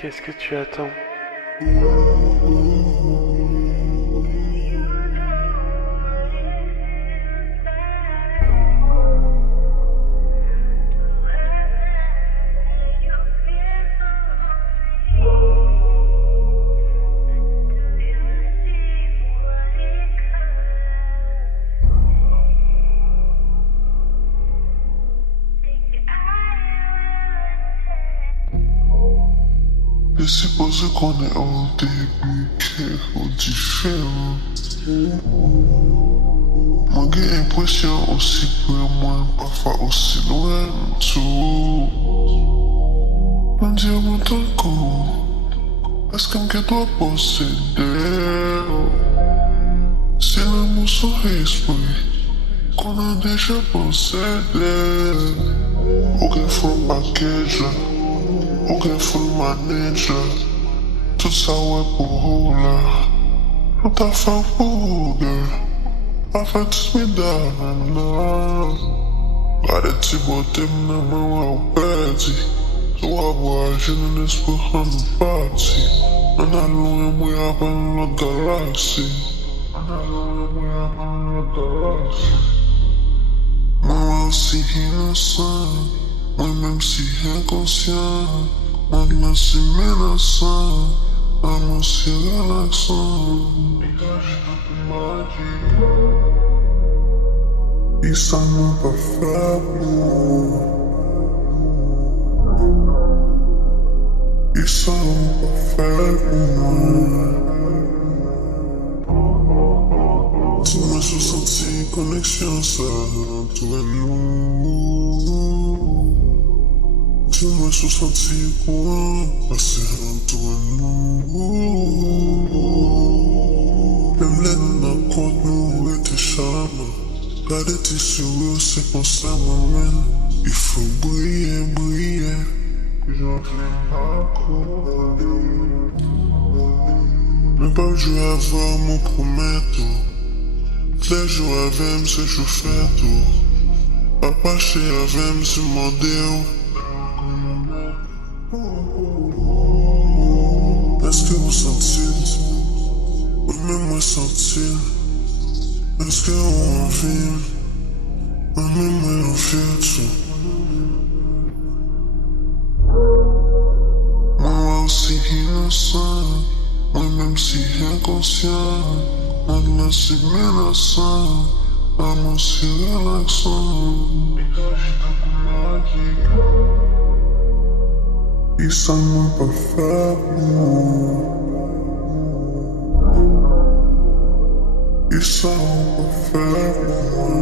Qu'est-ce que tu attends? Je suppose qu'on est au début, quelque différent. Moi j'ai l'impression aussi peu moins, parfois aussi loin tout. On dit mon temps est-ce qu'on doit posséder? C'est l'amour sans esprit qu'on a déjà possédé. Aucun full package, aucun full manager. Tout ça ouais pour rouler. Tout à fait pour girl. I fait tout me down. Gade ti bote mne mwen wè ou pedi. So wap waje nan espo an nou pati. Nan alon yon mwen apan la galaksi. Mwen wè si innocent. Mwen mèm si inconscient. Mwen mèm si menaçant. Mwen si relaxant. E ça m'a pas fait pour. E ça m'a pas fait pour. Tu m'as senti connexion ça entre nous. Tu m'as senti courant passer entre nous. Même les noms contre nous étaient charmants. Gade ti sou c'est pour ça moi-même. Il faut briller, briller. J'en fais pas mais pas jouer avant mon prometto. Les jours avec c'est je fais tout. Papa chez avec c'est mon déo. Est-ce que vous sentez? Oui même moi sentir. Est-ce qu'on vit? Même on fait tout. Moi aussi innocent. Moi-même si inconscient. Moi-même si menaçant. Moi si relaxant. Et ça m'a pas fait pour. Et ça m'a pas fait pour.